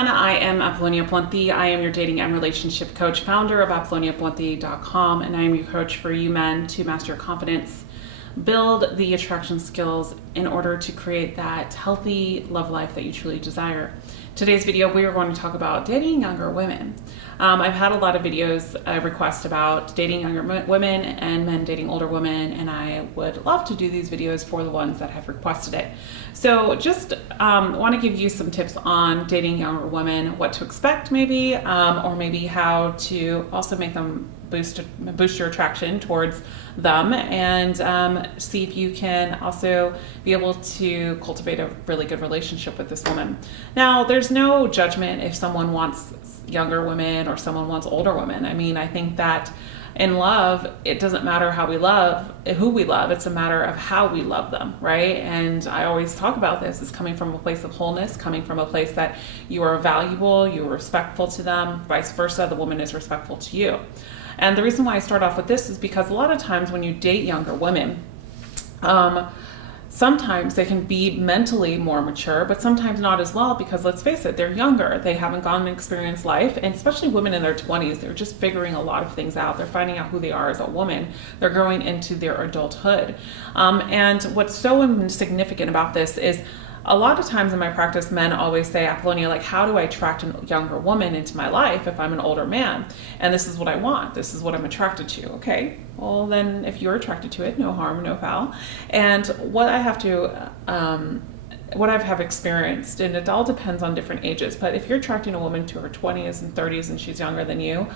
everyone, I am Apollonia Ponti. I am your dating and relationship coach, founder of ApolloniaPonti.com, and I am your coach for you men to master your confidence, build the attraction skills in order to create that healthy love life that you truly desire. Today's video, we are going to talk about dating younger women. I've had a lot of videos requests about dating younger women and men dating older women, and I would love to do these videos for the ones that have requested it. So just want to give you some tips on dating younger women, what to expect maybe, or maybe how to also make them boost your attraction towards them, and see if you can also be able to cultivate a really good relationship with this woman. Now, there's no judgment if someone wants younger women or someone wants older women. I mean, I think that in love, it doesn't matter how we love, who we love, it's a matter of how we love them, right? And I always talk about this as coming from a place of wholeness, coming from a place that you are valuable, you're respectful to them, vice versa, the woman is respectful to you. And the reason why I start off with this is because a lot of times when you date younger women, sometimes they can be mentally more mature, but sometimes not as well, because let's face it, they're younger. They haven't gone and experienced life, and especially women in their 20s, they're just figuring a lot of things out. They're finding out who they are as a woman. They're growing into their adulthood. And what's so significant about this is a lot of times in my practice, men always say, Apollonia, like, how do I attract a younger woman into my life if I'm an older man? And this is what I want. This is what I'm attracted to. Okay, well then if you're attracted to it, no harm, no foul. And what I have to, what I have experienced, and it all depends on different ages, but if you're attracting a woman to her 20s and 30s and she's younger than you,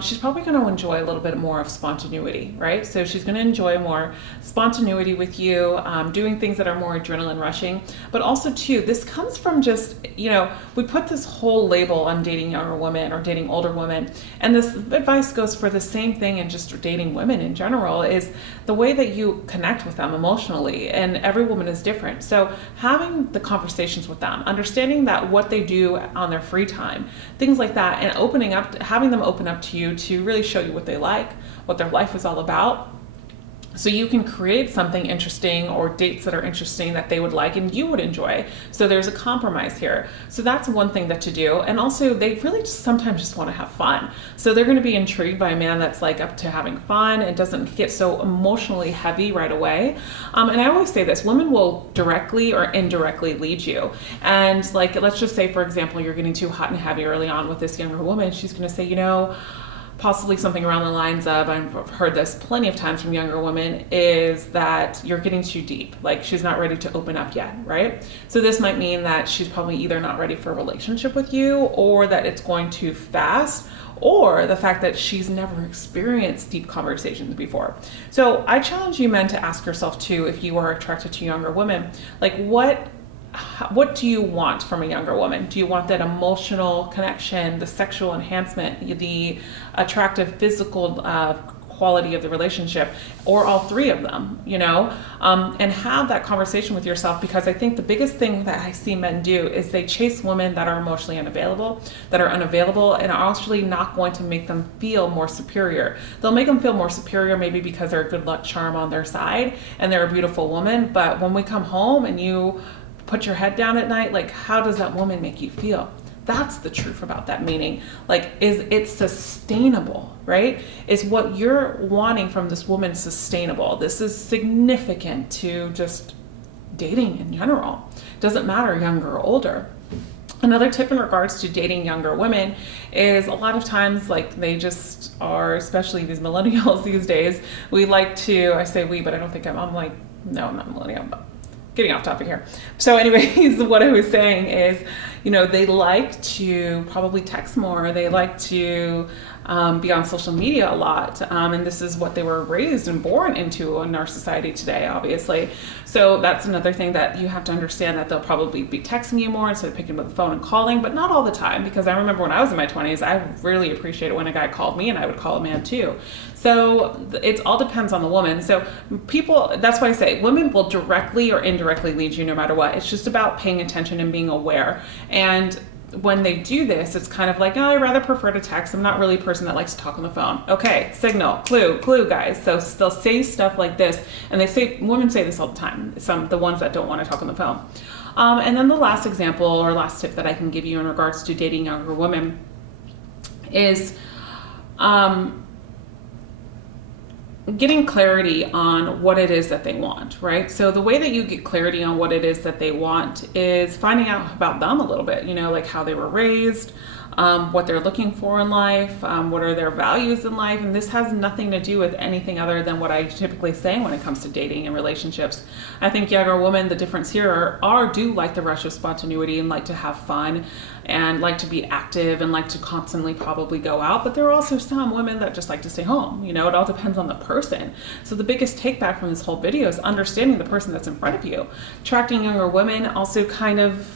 she's probably going to enjoy a little bit more of spontaneity, right? So she's going to enjoy more spontaneity with you, doing things that are more adrenaline rushing. But also too, this comes from just, we put this whole label on dating younger women or dating older women, and this advice goes for the same thing in just dating women in general, is the way that you connect with them emotionally, and every woman is different. So having the conversations with them, understanding that what they do on their free time, things like that, and opening up, having them open up to you to really show you what they like, what their life is all about, so you can create something interesting or dates that are interesting that they would like and you would enjoy. So there's a compromise here. So that's one thing that to do. And also they really just sometimes just want to have fun. So they're going to be intrigued by a man that's like up to having fun and doesn't get so emotionally heavy right away. And I always say this, women will directly or indirectly lead you. And like, let's just say, for example, you're getting too hot and heavy early on with this younger woman. She's going to say, possibly something around the lines of, I've heard this plenty of times from younger women, is that you're getting too deep. Like, she's not ready to open up yet, right? So this might mean that she's probably either not ready for a relationship with you, or that it's going too fast, or the fact that she's never experienced deep conversations before. So I challenge you men to ask yourself too, if you are attracted to younger women, like what do you want from a younger woman? Do you want that emotional connection, the sexual enhancement, the attractive physical quality of the relationship, or all three of them, and have that conversation with yourself? Because I think the biggest thing that I see men do is they chase women that are emotionally unavailable, and are actually not going to make them feel more superior. They'll make them feel more superior maybe because they're a good luck charm on their side and they're a beautiful woman, but when we come home and you put your head down at night, like, how does that woman make you feel? That's the truth about that meaning. Like, is it sustainable, right? Is what you're wanting from this woman sustainable? This is significant to just dating in general. Doesn't matter younger or older. Another tip in regards to dating younger women is a lot of times, like, they just are, especially these millennials these days, we like to, I say we, but I don't think I'm like, no, I'm not a millennial, but getting off topic here. So anyways, what I was saying is, they like to probably text more. They like to be on social media a lot. And this is what they were raised and born into in our society today, obviously. So that's another thing that you have to understand, that they'll probably be texting you more instead of picking up the phone and calling, but not all the time. Because I remember when I was in my 20s, I really appreciated when a guy called me, and I would call a man too. So it all depends on the woman. So that's why I say women will directly or indirectly lead you no matter what. It's just about paying attention and being aware. And when they do this, it's kind of like, I rather prefer to text. I'm not really a person that likes to talk on the phone. Okay, signal, clue, guys. So they'll say stuff like this, and women say this all the time. The ones that don't want to talk on the phone. And then the last example or last tip that I can give you in regards to dating younger women is getting clarity on what it is that they want, right? So the way that you get clarity on what it is that they want is finding out about them a little bit, you know, like how they were raised, what they're looking for in life, what are their values in life. And this has nothing to do with anything other than what I typically say when it comes to dating and relationships. I think younger women, the difference here do like the rush of spontaneity and like to have fun and like to be active and like to constantly probably go out. But there are also some women that just like to stay home. You know, it all depends on the person. So the biggest take back from this whole video is understanding the person that's in front of you. Attracting younger women also kind of,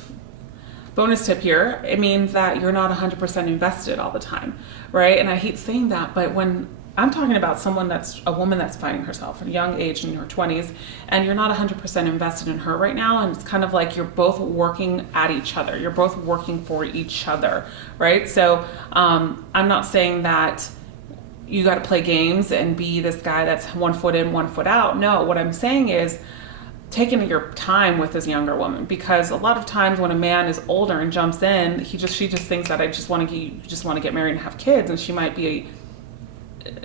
bonus tip here, it means that you're not 100% invested all the time, right? And I hate saying that, but when I'm talking about someone that's a woman that's finding herself at a young age in her 20s, and you're not 100% invested in her right now, and it's kind of like you're both working at each other. You're both working for each other, right? So I'm not saying that you got to play games and be this guy that's 1 foot in, 1 foot out. No, what I'm saying is taking your time with this younger woman, because a lot of times when a man is older and jumps in, she just thinks that I just want to get married and have kids, and she might be,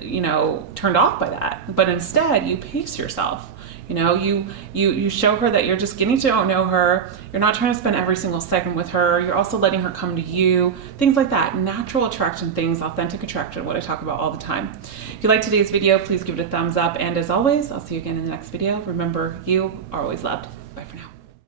you know, turned off by that. But instead, you pace yourself. You know, you show her that you're just getting to know her. You're not trying to spend every single second with her. You're also letting her come to you. Things like that. Natural attraction things, authentic attraction, what I talk about all the time. If you like today's video, please give it a thumbs up. And as always, I'll see you again in the next video. Remember, you are always loved. Bye for now.